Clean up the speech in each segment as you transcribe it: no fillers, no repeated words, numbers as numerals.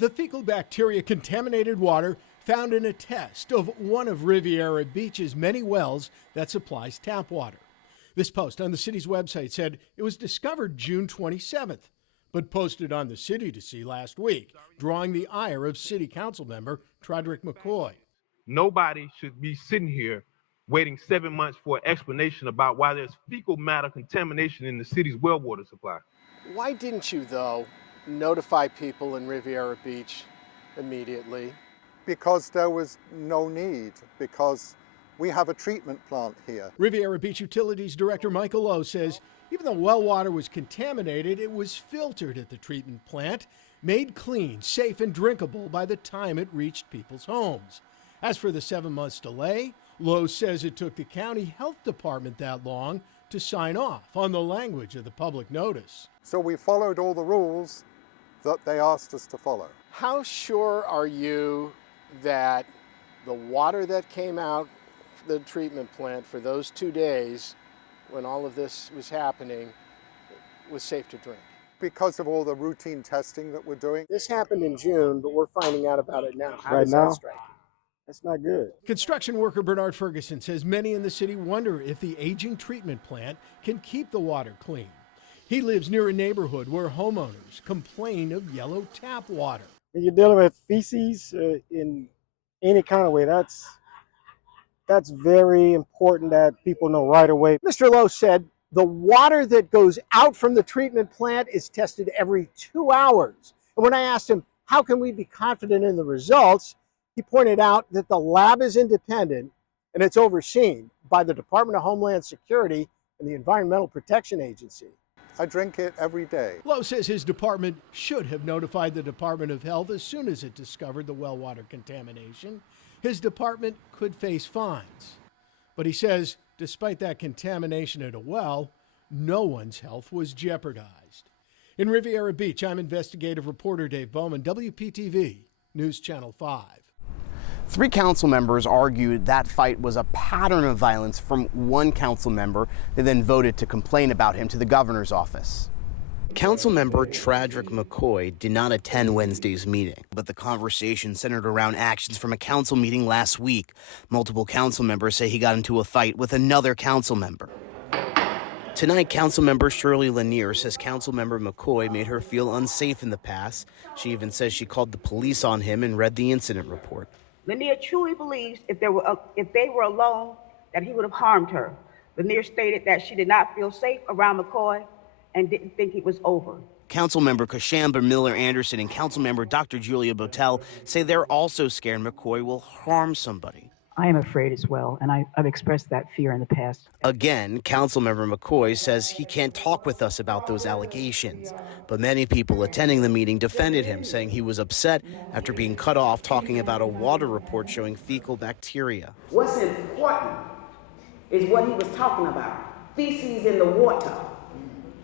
The fecal bacteria contaminated water found in a test of one of Riviera Beach's many wells that supplies tap water. This post on the city's website said it was discovered June 27th, but posted on the city to see last week, drawing the ire of city council member Trodrick McCoy. Nobody should be sitting here waiting 7 months for an explanation about why there's fecal matter contamination in the city's well water supply. Why didn't you, though, notify people in Riviera Beach immediately? Because there was no need, because we have a treatment plant here. Riviera Beach Utilities Director Michael Lowe says even though well water was contaminated, it was filtered at the treatment plant, made clean, safe, and drinkable by the time it reached people's homes. As for the 7 months delay, Lowe says it took the county health department that long to sign off on the language of the public notice. So we followed all the rules that they asked us to follow. How sure are you that the water that came out of the treatment plant for those 2 days when all of this was happening was safe to drink? Because of all the routine testing that we're doing. This happened in June, but we're finding out about it now. How Right does now? that strike you? That's not good. Construction worker Bernard Ferguson says many in the city wonder if the aging treatment plant can keep the water clean. He lives near a neighborhood where homeowners complain of yellow tap water. When you're dealing with feces in any kind of way, that's very important that people know right away. Mr. Lowe said the water that goes out from the treatment plant is tested every 2 hours. And when I asked him, how can we be confident in the results? He pointed out that the lab is independent and it's overseen by the Department of Homeland Security and the Environmental Protection Agency. I drink it every day. Lowe says his department should have notified the Department of Health as soon as it discovered the well water contamination. His department could face fines. But he says, despite that contamination at a well, no one's health was jeopardized. In Riviera Beach, I'm investigative reporter Dave Bowman, WPTV News Channel 5. 3 council members argued that fight was a pattern of violence from one council member. They then voted to complain about him to the governor's office. Councilmember Trodrick McCoy did not attend Wednesday's meeting, but the conversation centered around actions from a council meeting last week. Multiple council members say he got into a fight with another council member. Tonight, Councilmember Shirley Lanier says Councilmember McCoy made her feel unsafe in the past. She even says she called the police on him and read the incident report. Lanier truly believes if they were alone, that he would have harmed her. Lanier stated that she did not feel safe around McCoy and didn't think it was over. Councilmember Kashamba Miller Anderson and Councilmember Dr. Julia Botel say they're also scared McCoy will harm somebody. I am afraid as well, and I've expressed that fear in the past. Again, Councilmember McCoy says he can't talk with us about those allegations. But many people attending the meeting defended him, saying he was upset after being cut off talking about a water report showing fecal bacteria. What's important is what he was talking about, feces in the water.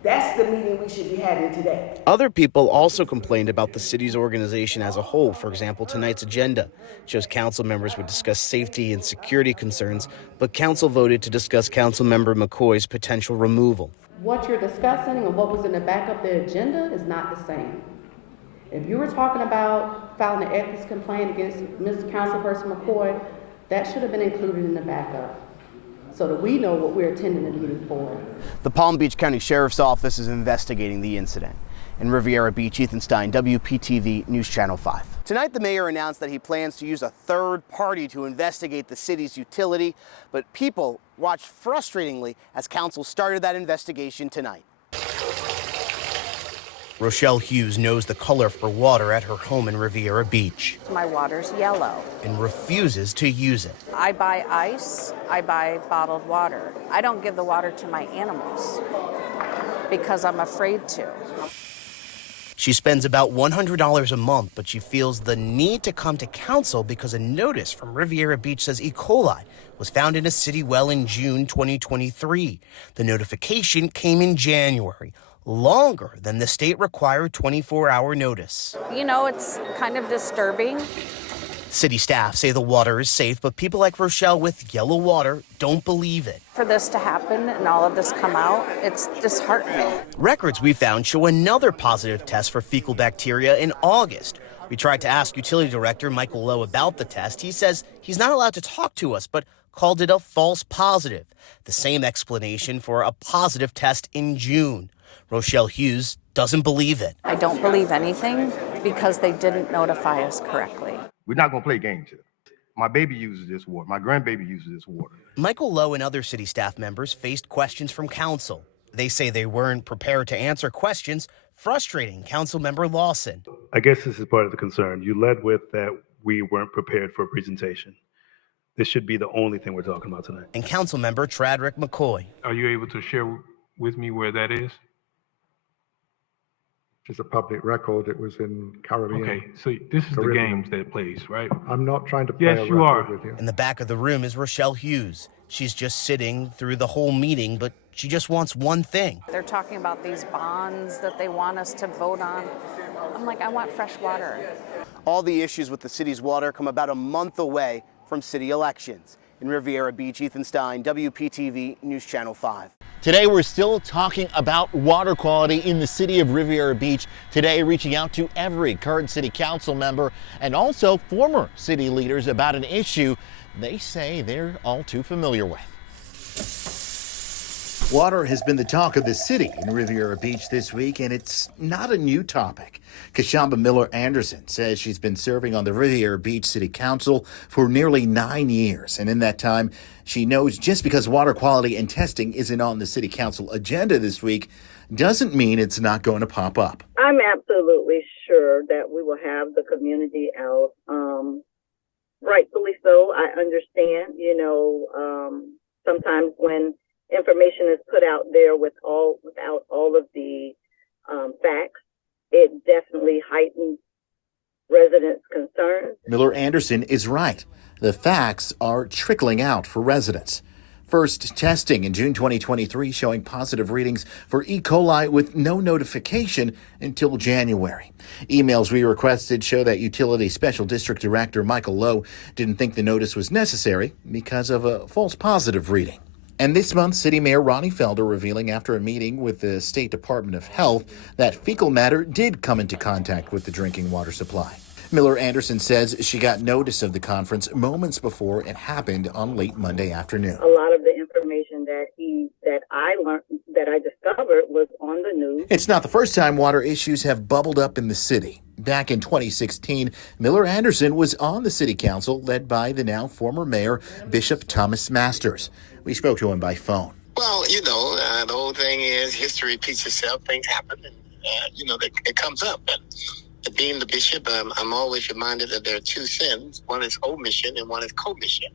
That's the meeting we should be having today. Other people also complained about the city's organization as a whole. For example, tonight's agenda shows council members would discuss safety and security concerns, but council voted to discuss Councilmember McCoy's potential removal. What you're discussing and what was in the back of the agenda is not the same. If you were talking about filing an ethics complaint against Mr. Councilperson McCoy, that should have been included in the backup, so that we know what we're attending the meeting for. The Palm Beach County Sheriff's Office is investigating the incident. In Riviera Beach, Ethan Stein, WPTV News Channel 5. Tonight, the mayor announced that he plans to use a third party to investigate the city's utility, but people watched frustratingly as council started that investigation tonight. Rochelle Hughes knows the color for water at her home in Riviera Beach. My water's yellow. And refuses to use it. I buy ice, I buy bottled water. I don't give the water to my animals because I'm afraid to. She spends about $100 a month, but she feels the need to come to council because a notice from Riviera Beach says E. coli was found in a city well in June 2023. The notification came in January, longer than the state required 24-hour notice. You know, it's kind of disturbing City staff say the water is safe, but people like Rochelle with yellow water don't believe it. For this to happen and all of this come out, it's disheartening. Records we found show another positive test for fecal bacteria in August. We tried to ask Utility Director Michael Lowe about the test. He says he's not allowed to talk to us, but called it a false positive. The same explanation for a positive test in June. Rochelle Hughes doesn't believe it. I don't believe anything because they didn't notify us correctly. We're not going to play games here. My baby uses this water. My grandbaby uses this water. Michael Lowe and other city staff members faced questions from council. They say they weren't prepared to answer questions, frustrating Councilmember Lawson. I guess this is part of the concern. You led with that we weren't prepared for a presentation. This should be the only thing we're talking about tonight. And Councilmember Tradrick McCoy. Are you able to share with me where that is? It's a public record. It was in Caribbean. Okay, so this is the games that it plays, right? I'm not trying to play Yes, a you record are. with you. In the back of the room is Rochelle Hughes. She's just sitting through the whole meeting, but she just wants one thing. They're talking about these bonds that they want us to vote on. I'm like, I want fresh water. All the issues with the city's water come about a month away from city elections. In Riviera Beach, Ethan Stein, WPTV News Channel 5. Today, we're still talking about water quality in the city of Riviera Beach. Today, reaching out to every current city council member and also former city leaders about an issue they say they're all too familiar with. Water has been the talk of the city in Riviera Beach this week, and it's not a new topic. Kashamba Miller-Anderson says she's been serving on the Riviera Beach City Council for nearly 9 years, and in that time, she knows just because water quality and testing isn't on the City Council agenda this week doesn't mean it's not going to pop up. I'm absolutely sure that we will have the community out. Rightfully so. I understand, sometimes when information is put out there without all of the facts, it definitely heightens residents' concerns. Miller-Anderson is right. The facts are trickling out for residents. First, testing in June 2023 showing positive readings for E. coli with no notification until January. Emails we requested show that Utility Special District Director Michael Lowe didn't think the notice was necessary because of a false positive reading. And this month, City Mayor Ronnie Felder revealing after a meeting with the State Department of Health that fecal matter did come into contact with the drinking water supply. Miller-Anderson says she got notice of the conference moments before it happened on late Monday afternoon. A lot of the information that I discovered was on the news. It's not the first time water issues have bubbled up in the city. Back in 2016, Miller-Anderson was on the city council led by the now former mayor, Bishop Thomas Masters. We spoke to him by phone. Well, the whole thing is history repeats itself. Things happen, and, it comes up. And being the bishop, I'm always reminded that there are two sins. One is omission and one is commission.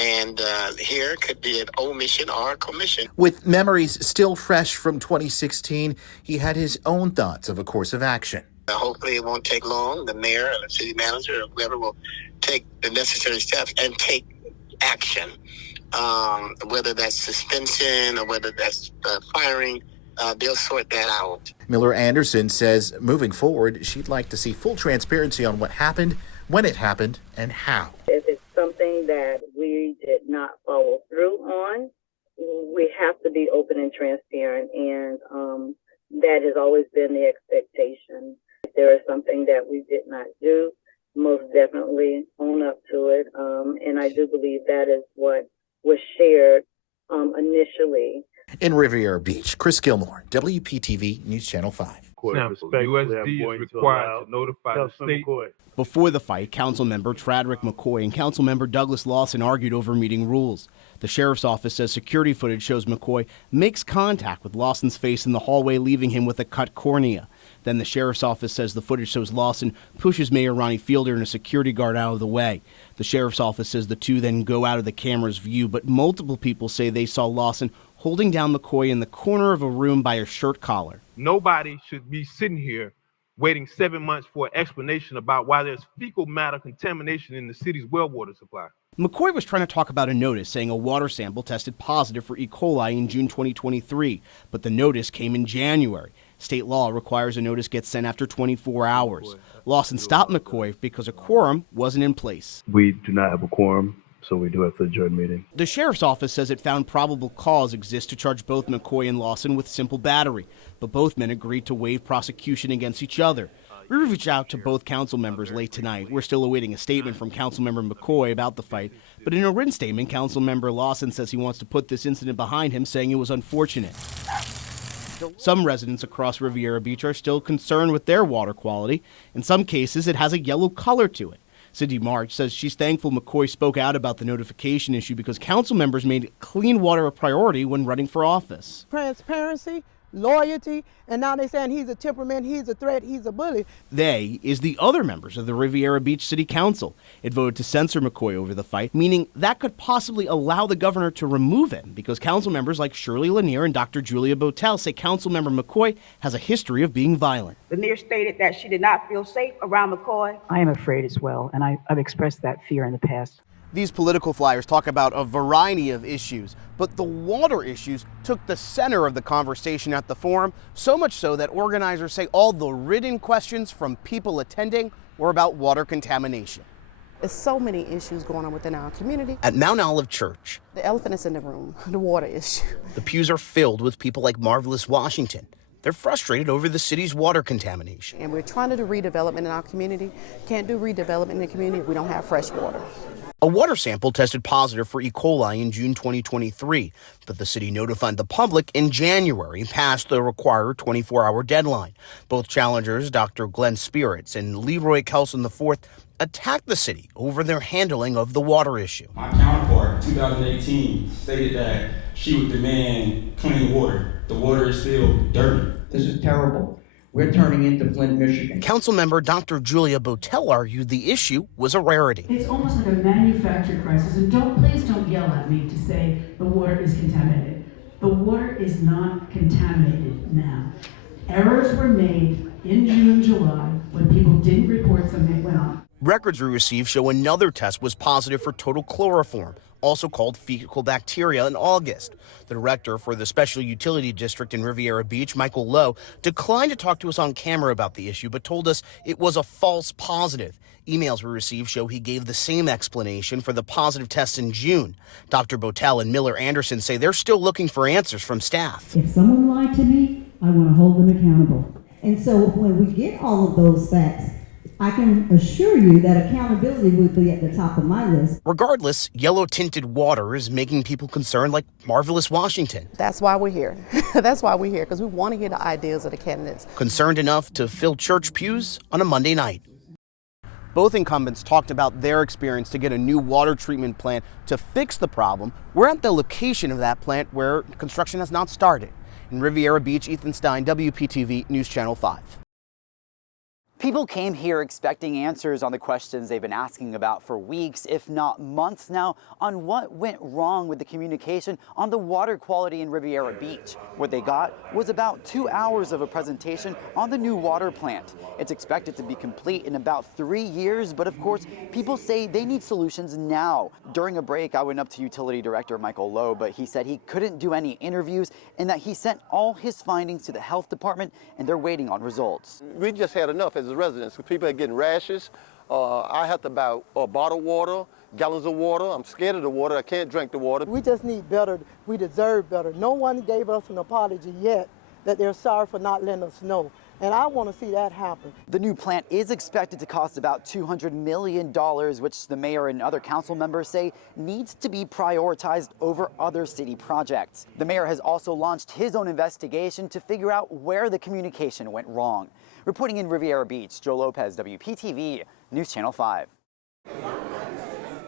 And here could be an omission or a commission. With memories still fresh from 2016, he had his own thoughts of a course of action. Hopefully it won't take long. The mayor and the city manager or whoever will take the necessary steps and take action. Whether that's suspension or whether that's firing, they'll sort that out. Miller-Anderson says moving forward, she'd like to see full transparency on what happened, when it happened, and how. If it's something that we did not follow through on, we have to be open and transparent, and that has always been the expectation. If there is something that we did not do, most definitely own up to it, and I do believe that is what was shared initially. In Riviera Beach, Chris Gilmore, WPTV News Channel 5. USD is required to notify the state. Before the fight, Councilmember Tradrick McCoy and Councilmember Douglas Lawson argued over meeting rules. The sheriff's office says security footage shows McCoy makes contact with Lawson's face in the hallway, leaving him with a cut cornea. Then the sheriff's office says the footage shows Lawson pushes Mayor Ronnie Fielder and a security guard out of the way. The sheriff's office says the two then go out of the camera's view, but multiple people say they saw Lawson holding down McCoy in the corner of a room by a shirt collar. Nobody should be sitting here waiting 7 months for an explanation about why there's fecal matter contamination in the city's well water supply. McCoy was trying to talk about a notice saying a water sample tested positive for E. coli in June 2023, but the notice came in January. State law requires a notice gets sent after 24 hours. Lawson stopped McCoy because a quorum wasn't in place. We do not have a quorum, so we do have to adjourn meeting. The sheriff's office says it found probable cause exists to charge both McCoy and Lawson with simple battery, but both men agreed to waive prosecution against each other. We reached out to both council members late tonight. We're still awaiting a statement from Councilmember McCoy about the fight, but in a written statement, Councilmember Lawson says he wants to put this incident behind him, saying it was unfortunate. Some residents across Riviera Beach are still concerned with their water quality. In some cases, it has a yellow color to it. Cindy March says she's thankful McCoy spoke out about the notification issue because council members made clean water a priority when running for office. Transparency, loyalty, and now they're saying he's a temperament, he's a threat, he's a bully. They is the other members of the Riviera Beach City Council. It voted to censor McCoy over the fight, meaning that could possibly allow the governor to remove him because council members like Shirley Lanier and Dr. Julia Botel say Councilmember McCoy has a history of being violent. Lanier stated that she did not feel safe around McCoy. I am afraid as well, and I've expressed that fear in the past. These political flyers talk about a variety of issues, but the water issues took the center of the conversation at the forum, so much so that organizers say all the written questions from people attending were about water contamination. There's so many issues going on within our community. At Mount Olive Church, The elephant is in the room, the water issue. the pews are filled with people like Marvelous Washington. They're frustrated over the city's water contamination. And we're trying to do redevelopment in our community. Can't do redevelopment in the community if we don't have fresh water. A water sample tested positive for E. coli in June 2023, but the city notified the public in January, past the required 24-hour deadline. Both challengers, Dr. Glenn Spirits and Leroy Kelson IV, attacked the city over their handling of the water issue. My counterpart in 2018 stated that she would demand clean water. The water is still dirty. This is terrible. We're turning into Flint, Michigan. Councilmember Dr. Julia Botel argued the issue was a rarity. It's almost like a manufactured crisis, and please don't yell at me to say the water is contaminated. The water is not contaminated now. Errors were made in June, July, when people didn't report something that went on. Records we received show another test was positive for total chloroform, also called fecal bacteria, in August. The director for the Special Utility District in Riviera Beach, Michael Lowe, declined to talk to us on camera about the issue, but told us it was a false positive. Emails we received show he gave the same explanation for the positive test in June. Dr. Botel and Miller Anderson say they're still looking for answers from staff. If someone lied to me, I want to hold them accountable. And so when we get all of those facts, I can assure you that accountability would be at the top of my list. Regardless, yellow-tinted water is making people concerned like Marvelous Washington. That's why we're here. That's why we're here, because we want to hear the ideas of the candidates. Concerned enough to fill church pews on a Monday night. Both incumbents talked about their experience to get a new water treatment plant to fix the problem. We're at the location of that plant where construction has not started. In Riviera Beach, Ethan Stein, WPTV News Channel 5. People came here expecting answers on the questions they've been asking about for weeks, if not months now, on what went wrong with the communication on the water quality in Riviera Beach. What they got was about 2 hours of a presentation on the new water plant. It's expected to be complete in about 3 years, but of course, people say they need solutions now. During a break, I went up to Utility Director Michael Lowe, but he said he couldn't do any interviews and that he sent all his findings to the health department and they're waiting on results. We just had enough as residents. People are getting rashes. I have to buy bottled water, gallons of water. I'm scared of the water. I can't drink the water. We just need better. We deserve better. No one gave us an apology yet that they're sorry for not letting us know. And I want to see that happen. The new plant is expected to cost about $200 million, which the mayor and other council members say needs to be prioritized over other city projects. The mayor has also launched his own investigation to figure out where the communication went wrong. Reporting in Riviera Beach, Joe Lopez, WPTV, News Channel 5.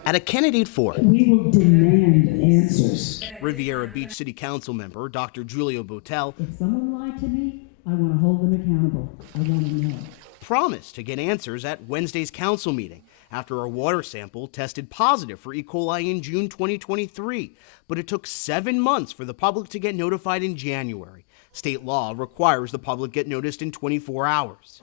At a candidate forum, We will demand answers. Riviera Beach City Council member Dr. Julia Botel If someone lied to me, I want to hold them accountable. I want to know. promised to get answers at Wednesday's council meeting after a water sample tested positive for E. coli in June 2023, but it took 7 months for the public to get notified in January. State law requires the public get noticed in 24 hours.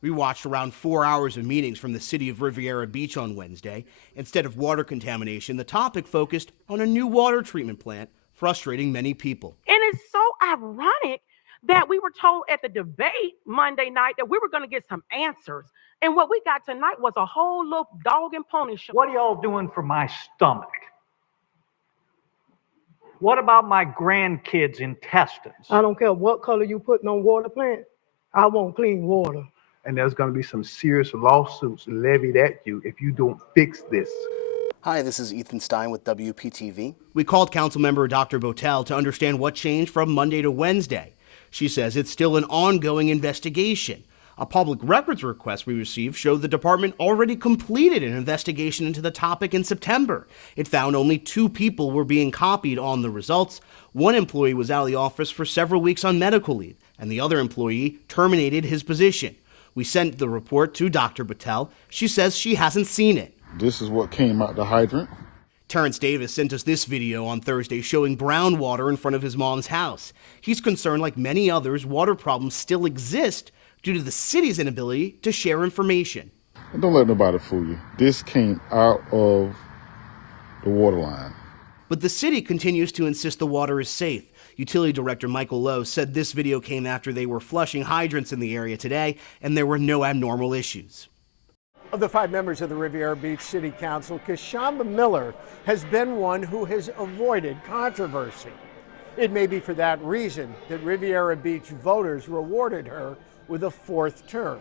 We watched around 4 hours of meetings from the city of Riviera Beach on Wednesday. Instead of water contamination, the topic focused on a new water treatment plant, frustrating many people. And it's so ironic that we were told at the debate Monday night that we were going to get some answers. And what we got tonight was a whole little dog and pony show. What are y'all doing for my stomach? What about my grandkids' intestines? I don't care what color you putting on water plant. I want clean water. And there's going to be some serious lawsuits levied at you if you don't fix this. Hi, this is Ethan Stein with WPTV. We called Councilmember Dr. Botel to understand what changed from Monday to Wednesday. She says it's still an ongoing investigation. A public records request we received showed the department already completed an investigation into the topic in September. It found only 2 people were being copied on the results. One employee was out of the office for several weeks on medical leave, and the other employee terminated his position. We sent the report to Dr. Botel. She says she hasn't seen it. This is what came out the hydrant. Terrence Davis sent us this video on Thursday showing brown water in front of his mom's house. He's concerned, like many others, water problems still exist due to the city's inability to share information. And don't let nobody fool you. This came out of the water line. But the city continues to insist the water is safe. Utility Director Michael Lowe said this video came after they were flushing hydrants in the area today, and there were no abnormal issues. Of the 5 members of the Riviera Beach City Council, Kashamba Miller has been one who has avoided controversy. It may be for that reason that Riviera Beach voters rewarded her with a 4th term.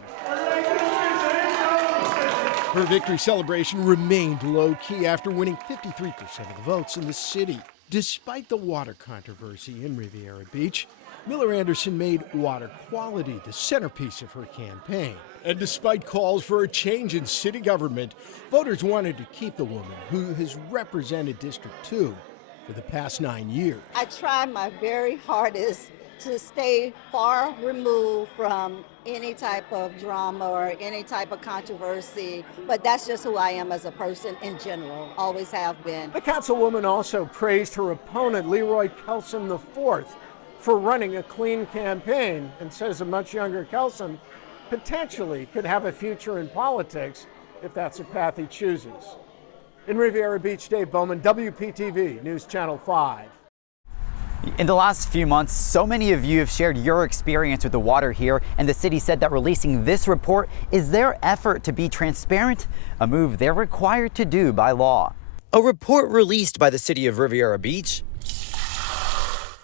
Her victory celebration remained low-key after winning 53% of the votes in the city. Despite the water controversy in Riviera Beach, Miller Anderson made water quality the centerpiece of her campaign. And despite calls for a change in city government, voters wanted to keep the woman who has represented District 2 for the past 9 years. I try my very hardest to stay far removed from any type of drama or any type of controversy, but that's just who I am as a person in general, always have been. The councilwoman also praised her opponent, Leroy Kelson IV, for running a clean campaign, and says a much younger Kelson potentially could have a future in politics if that's a path he chooses. In Riviera Beach, Dave Bowman, WPTV News Channel 5. In the last few months, so many of you have shared your experience with the water here, and the city said that releasing this report is their effort to be transparent, a move they're required to do by law. A report released by the city of Riviera Beach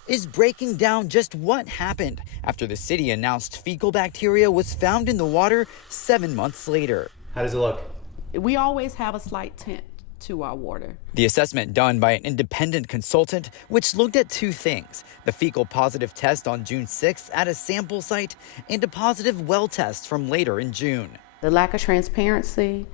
is breaking down just what happened after the city announced fecal bacteria was found in the water 7 months later. How does it look? We always have a slight tint to our water. The assessment done by an independent consultant, which looked at 2 things: the fecal positive test on June 6th at a sample site and a positive well test from later in June. The lack of transparency,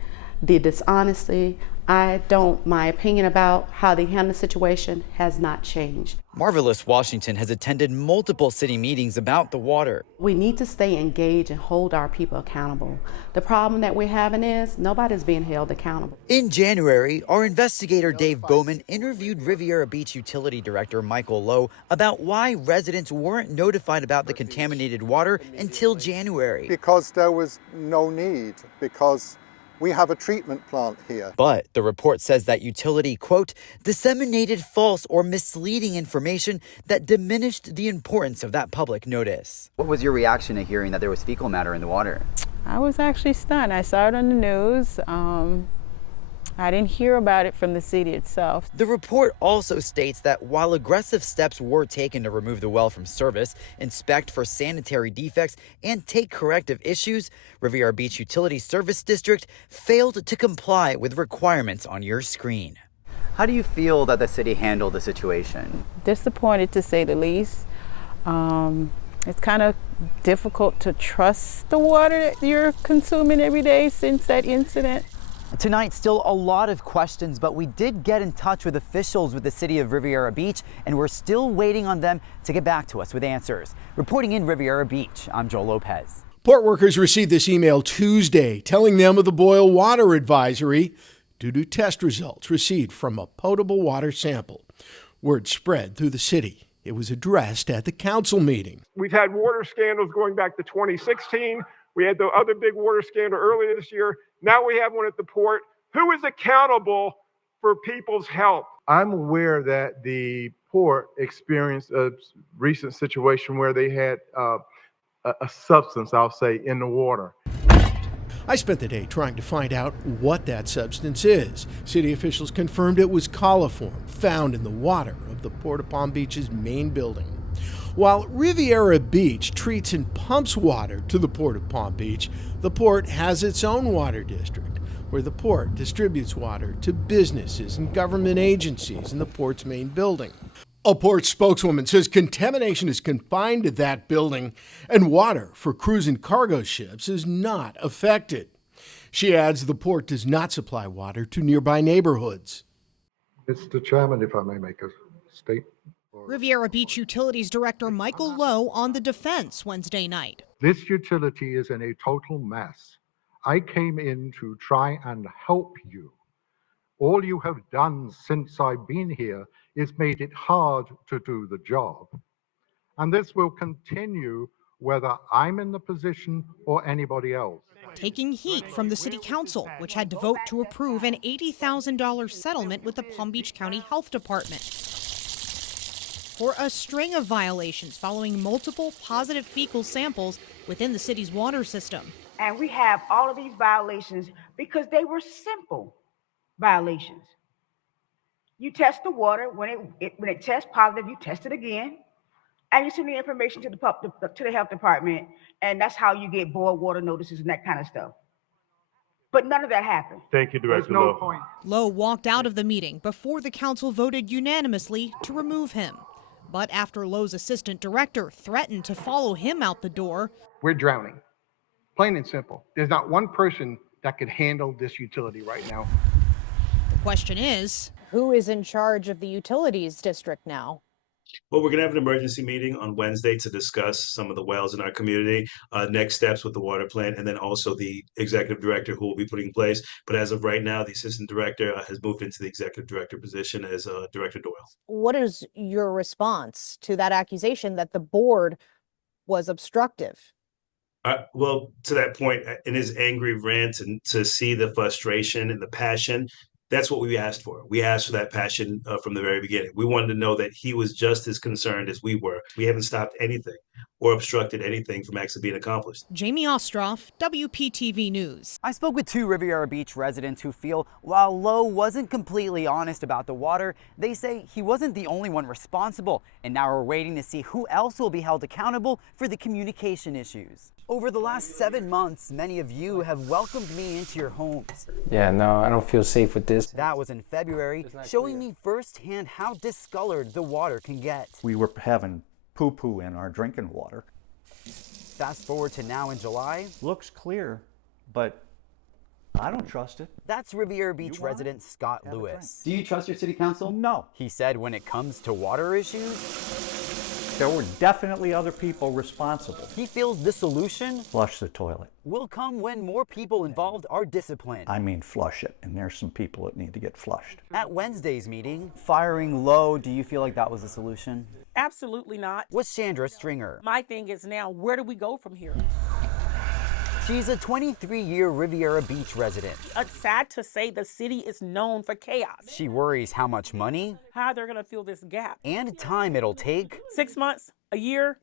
the dishonesty, my opinion about how they handle the situation has not changed. Marvelous Washington has attended multiple city meetings about the water. We need to stay engaged and hold our people accountable. The problem that we're having is nobody's being held accountable. In January, our investigator Dave Bowman interviewed Riviera Beach Utility Director Michael Lowe about why residents weren't notified about the contaminated water until January. Because there was no need, because we have a treatment plant here. But the report says that utility, quote, disseminated false or misleading information that diminished the importance of that public notice. What was your reaction to hearing that there was fecal matter in the water? I was actually stunned. I saw it on the news. I didn't hear about it from the city itself. The report also states that while aggressive steps were taken to remove the well from service, inspect for sanitary defects, and take corrective issues, Riviera Beach Utility Service District failed to comply with requirements on your screen. How do you feel that the city handled the situation? Disappointed, to say the least. It's kind of difficult to trust the water that you're consuming every day since that incident. Tonight, still a lot of questions, but we did get in touch with officials with the city of Riviera Beach, and we're still waiting on them to get back to us with answers. Reporting in Riviera Beach, I'm Joel Lopez. Port workers received this email Tuesday telling them of the boil water advisory due to test results received from a potable water sample. Word spread through the city. It was addressed at the council meeting. We've had water scandals going back to 2016. We had the other big water scandal earlier this year. Now we have one at the port. Who is accountable for people's health? I'm aware that the port experienced a recent situation where they had a substance, I'll say, in the water. I spent the day trying to find out what that substance is. City officials confirmed it was coliform, found in the water of the Port of Palm Beach's main building. While Riviera Beach treats and pumps water to the Port of Palm Beach, the port has its own water district, where the port distributes water to businesses and government agencies in the port's main building. A port spokeswoman says contamination is confined to that building and water for cruise and cargo ships is not affected. She adds the port does not supply water to nearby neighborhoods. Mr. Chairman, if I may make a statement. Riviera Beach Utilities Director Michael Lowe on the defense Wednesday night. This utility is in a total mess. I came in to try and help you. All you have done since I've been here is made it hard to do the job. And this will continue whether I'm in the position or anybody else. Taking heat from the City Council, which had to vote to approve an $80,000 settlement with the Palm Beach County Health Department for a string of violations following multiple positive fecal samples within the city's water system. And we have all of these violations because they were simple violations. You test the water, when it tests positive, you test it again, and you send the information to the health department, and that's how you get boil water notices and that kind of stuff. But none of that happened. Thank you, Director There's no Lowe. point. Lowe walked out of the meeting before the council voted unanimously to remove him. But after Lowe's assistant director threatened to follow him out the door, we're drowning. Plain and simple. There's not one person that could handle this utility right now. the question is, who is in charge of the utilities district now? Well, we're going to have an emergency meeting on Wednesday to discuss some of the wells in our community, next steps with the water plant, and then also the executive director who will be putting in place. But as of right now, the assistant director has moved into the executive director position as Director Doyle. What is your response to that accusation that the board was obstructive? Well, to that point, in his angry rant and to see the frustration and the passion, that's what we asked for. We asked for that passion from the very beginning. We wanted to know that he was just as concerned as we were. We haven't stopped anything or obstructed anything from actually being accomplished. Jamie Ostroff, WPTV News. I spoke with two Riviera Beach residents who feel while Lowe wasn't completely honest about the water, they say he wasn't the only one responsible, and now we're waiting to see who else will be held accountable for the communication issues. Over the last 7 months, many of you have welcomed me into your homes. Yeah, no, I don't feel safe with this. That was in February, showing me firsthand how discolored the water can get. We were having poo-poo in our drinking water. Fast forward to now in July. Looks clear, but I don't trust it. That's Riviera Beach resident Scott Lewis. Do you trust your city council? No. He said when it comes to water issues, there were definitely other people responsible. He feels the solution Flush the toilet. will come when more people involved are disciplined. I mean flush it, and there's some people that need to get flushed. At Wednesday's meeting, firing Lowe, do you feel like that was the solution? Absolutely not. Was Sandra Stringer. My thing is now, where do we go from here? She's a 23-year Riviera Beach resident. It's sad to say the city is known for chaos. She worries how much money How they're going to fill this gap. and time it'll take 6 months, a year,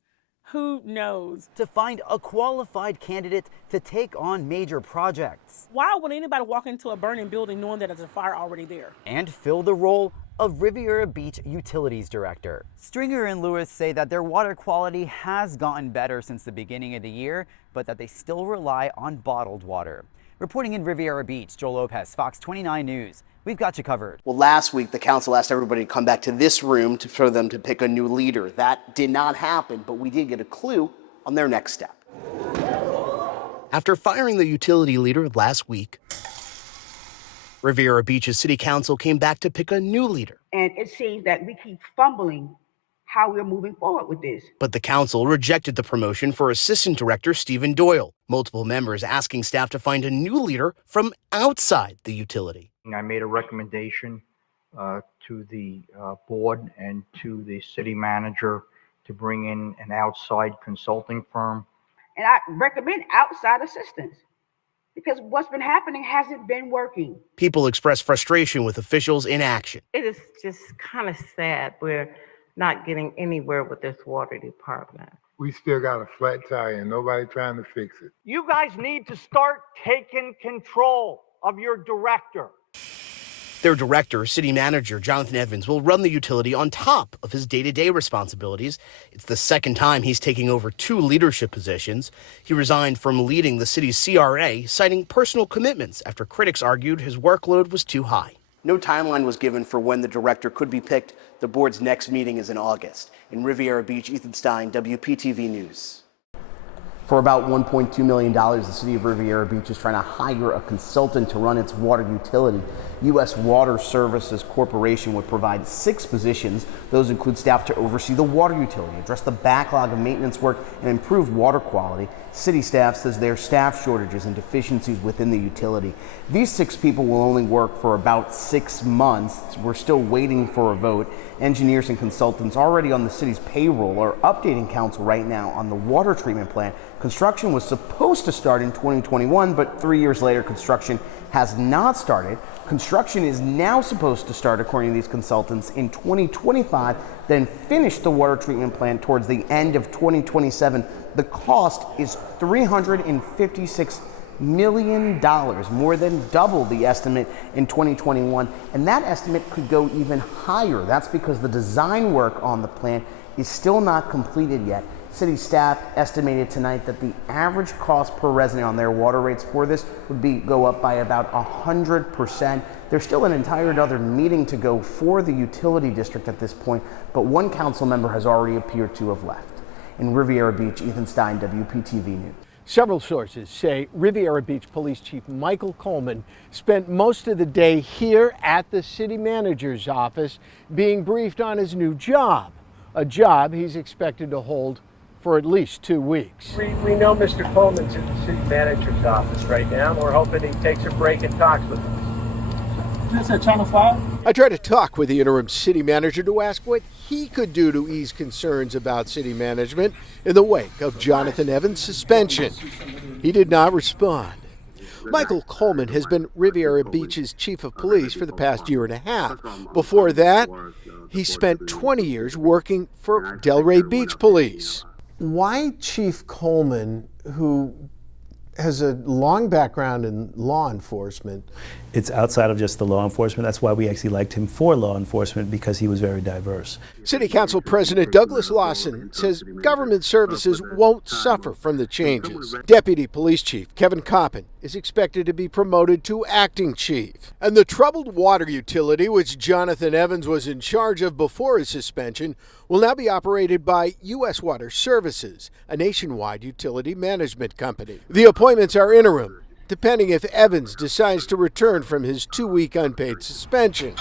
who knows? to find a qualified candidate to take on major projects Why would anybody walk into a burning building knowing that there's a fire already there? and fill the role of Riviera Beach Utilities Director. Stringer and Lewis say that their water quality has gotten better since the beginning of the year, but that they still rely on bottled water. Reporting in Riviera Beach, Joel Lopez, Fox 29 News. We've got you covered. Well, last week, the council asked everybody to come back to this room for them to pick a new leader. That did not happen, but we did get a clue on their next step. After firing the utility leader last week, Riviera Beach's city council came back to pick a new leader. And it seems that we keep fumbling how we're moving forward with this. But the council rejected the promotion for Assistant Director Stephen Doyle, multiple members asking staff to find a new leader from outside the utility. I made a recommendation to the board and to the city manager to bring in an outside consulting firm. And I recommend outside assistance because what's been happening hasn't been working. People express frustration with officials' inaction. It is just kind of sad where not getting anywhere with this water department. We still got a flat tire and nobody trying to fix it. You guys need to start taking control of your director. Their director, city manager Jonathan Evans, will run the utility on top of his day-to-day responsibilities. It's the second time he's taking over 2 leadership positions. He resigned from leading the city's CRA, citing personal commitments after critics argued his workload was too high. No timeline was given for when the director could be picked. The board's next meeting is in August. In Riviera Beach, Ethan Stein, WPTV News. For about $1.2 million, the city of Riviera Beach is trying to hire a consultant to run its water utility. U.S. Water Services Corporation would provide 6 positions. Those include staff to oversee the water utility, address the backlog of maintenance work, and improve water quality. City staff says there are staff shortages and deficiencies within the utility. These 6 people will only work for about 6 months. We're still waiting for a vote. Engineers and consultants already on the city's payroll are updating council right now on the water treatment plant. Construction was supposed to start in 2021, but 3 years later, construction has not started. Construction is now supposed to start, according to these consultants, in 2025, then finish the water treatment plant towards the end of 2027. The cost is $356 million, more than double the estimate in 2021, and that estimate could go even higher. That's because the design work on the plant is still not completed yet. City staff estimated tonight that the average cost per resident on their water rates for this would go up by about 100%. There's still an entire other meeting to go for the utility district at this point, but one council member has already appeared to have left. In Riviera Beach, Ethan Stein, WPTV News. Several sources say Riviera Beach Police Chief Michael Coleman spent most of the day here at the city manager's office being briefed on his new job, a job he's expected to hold for at least 2 weeks. We know Mr. Coleman's in the city manager's office right now. We're hoping he takes a break and talks with us. Is this Channel 5? I tried to talk with the interim city manager to ask what he could do to ease concerns about city management in the wake of Jonathan Evans' suspension. He did not respond. Michael Coleman has been Riviera Beach's chief of police for the past year and a half. Before that, he spent 20 years working for Delray Beach Police. Why Chief Coleman, who has a long background in law enforcement? It's outside of just the law enforcement. That's why we actually liked him for law enforcement, because he was very diverse. City Council President Douglas Lawson says government services won't suffer from the changes. Deputy Police Chief Kevin Coppin is expected to be promoted to acting chief. And the troubled water utility, which Jonathan Evans was in charge of before his suspension, will now be operated by U.S. Water Services, a nationwide utility management company. The appointments are interim, depending if Evans decides to return from his 2-week unpaid suspension.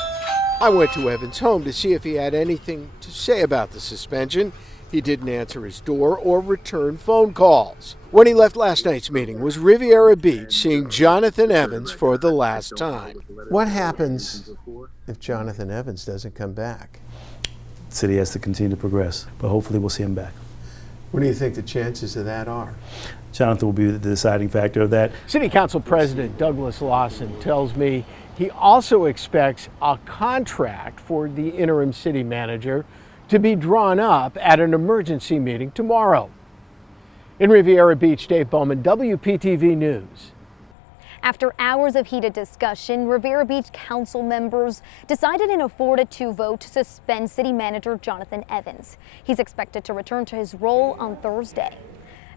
I went to Evans' home to see if he had anything to say about the suspension. He didn't answer his door or return phone calls. When he left last night's meeting was Riviera Beach seeing Jonathan Evans for the last time. What happens if Jonathan Evans doesn't come back? The city has to continue to progress, but hopefully we'll see him back. What do you think the chances of that are? Jonathan will be the deciding factor of that. City Council President Douglas Lawson tells me he also expects a contract for the interim city manager to be drawn up at an emergency meeting tomorrow. In Riviera Beach, Dave Bowman, WPTV News. After hours of heated discussion, Riviera Beach council members decided in a 4-2 vote to suspend city manager Jonathan Evans. He's expected to return to his role on Thursday.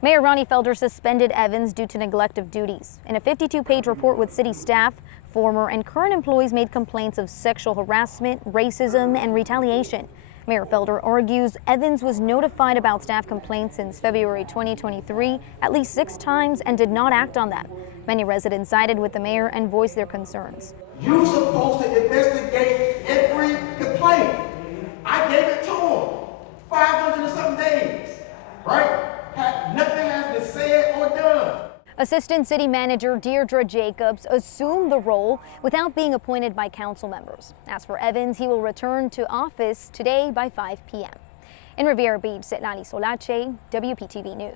Mayor Ronnie Felder suspended Evans due to neglect of duties. In a 52-page report with city staff, former and current employees made complaints of sexual harassment, racism, and retaliation. Mayor Felder argues Evans was notified about staff complaints since February 2023 at least 6 times and did not act on them. Many residents sided with the mayor and voiced their concerns. You're supposed to investigate every complaint. I gave it to him. 500 and something days, right? Nothing has been said or done. Assistant City Manager Deirdre Jacobs assumed the role without being appointed by council members. As for Evans, he will return to office today by 5 p.m. In Riviera Beach, Setlani Solache, WPTV News.